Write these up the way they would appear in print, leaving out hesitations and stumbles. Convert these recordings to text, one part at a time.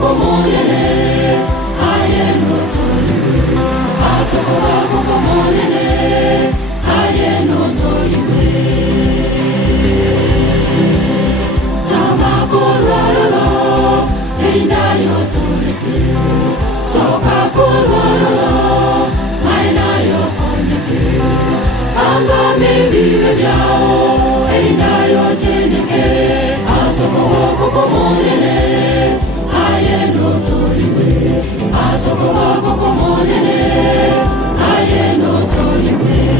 gogo monene ayeno toliwe asokoba gogo monene ayeno toliwe tamakororo inda yo tolike soka kororo maina yo onike anga mebiwe byao inda yo jenike asokoba gogo monene ayeno toliwe asokoba gogo monene ayeno toliwe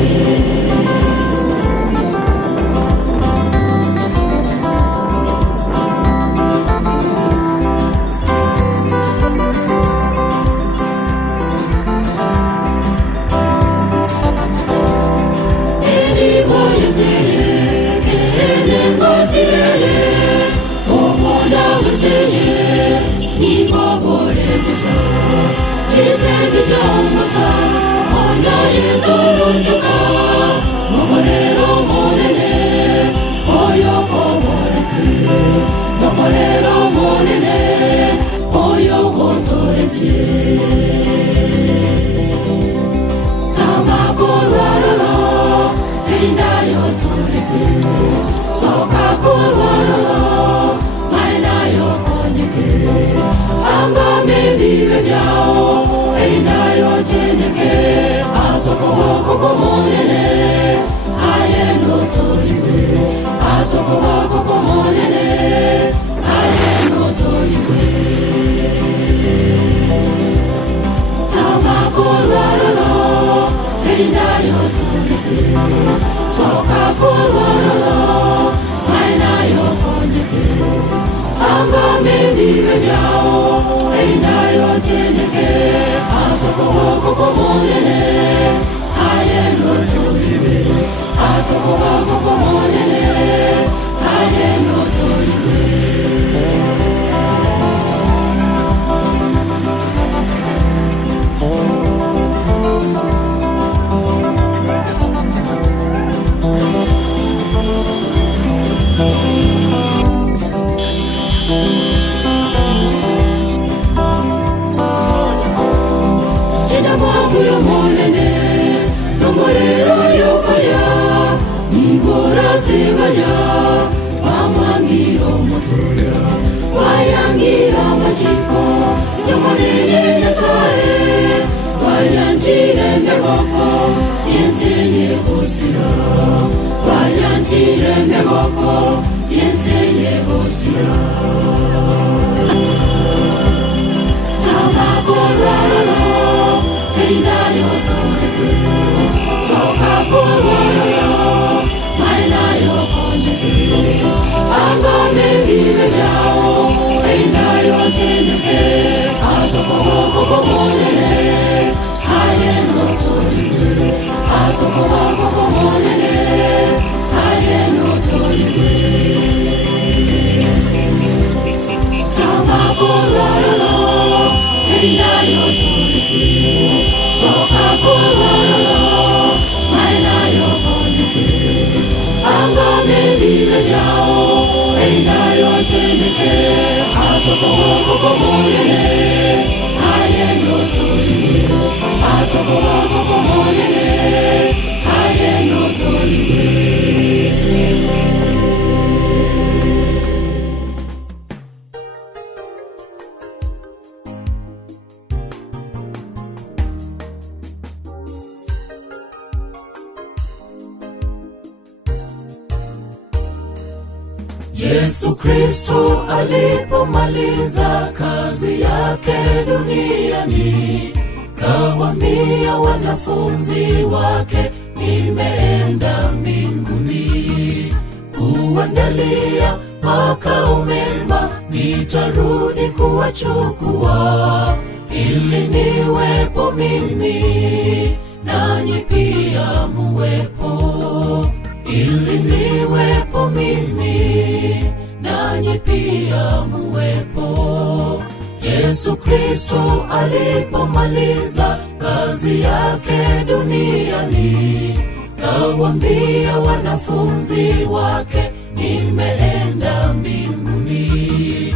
Yesu Kristo alipomaliza kazi yake duniani, kawaambia wanafunzi wake, nimeenda mbinguni kuandalia makao mema, nitarudi kuwachukua, ili niwepo mimi nanyi pia muwepo, ili niwepo mimi nanyi pia muwepo. Yesu Kristo alipomaliza kazi yake duniani, kawaambia wanafunzi wake, nimeenda mbinguni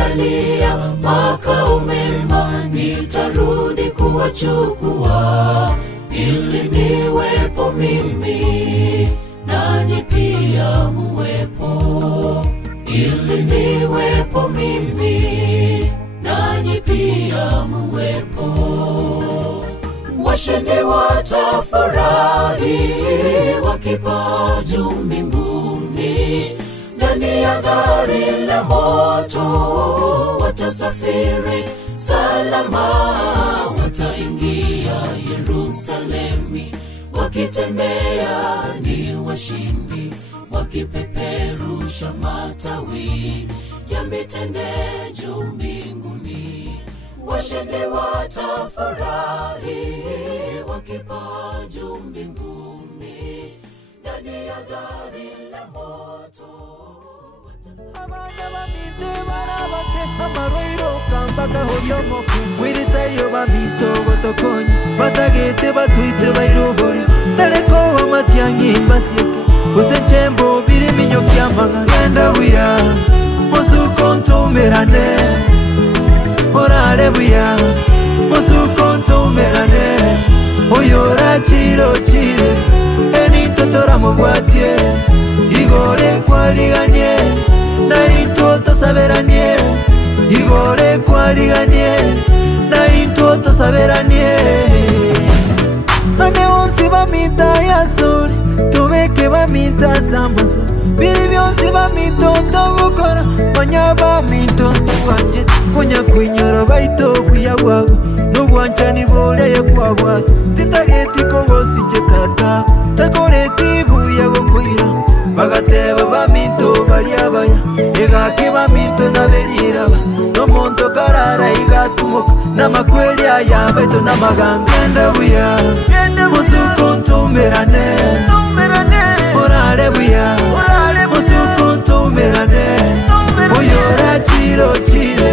angalia makao mema, nitarudi kuwachukua, ili niwepo mimi nanyi pia muwepo, ili niwepo mimi nanyi pia muwepo. Washindi watafurahi wakipaa juu mbinguni, ndani ya gari la moto watasafiri salama, wataingia Yerusalemu wakitembea ni washindi, wakipeperusha matawi ya mitende juu mbinguni. Washindi watafurahi wakipaa juu mbinguni, ndani ya gari la moto. Abana bamite barabake amaroiro kambaka horyomoke wiritayo bamito gotokonyi batagete batuite bairobori tareko amatiangi mbasieke usechembo biri minyo kyamanga genda buya musuko ntumerane orare buya musuko ntumerane oyora chiro chire eni totora mubwatie igore kwariganie na into tosaberanie, igore kwariganie na into tosaberanie. Ane onsi bamita yasori tubeke bamita samaso, biri byonsi bamito togukora manya bamito twanje kunya kwinyoro baito kuyabwago n'ubwanchani boreye kwabwa titageti kogosi chetata takoreti buya gokwira bagateba bamito bariabaya egaki bamito naberiraba nomonto karara igatumoka namakweli ayabeto namaganga genda buya musuko ntumerane orare buya musuko ntumerane oyora chiro chire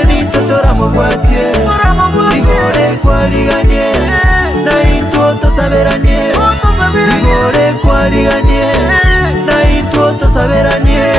eni totora mubwatie igore kwariganie na into tosaberanie igore kwariganie na into tosaberanie.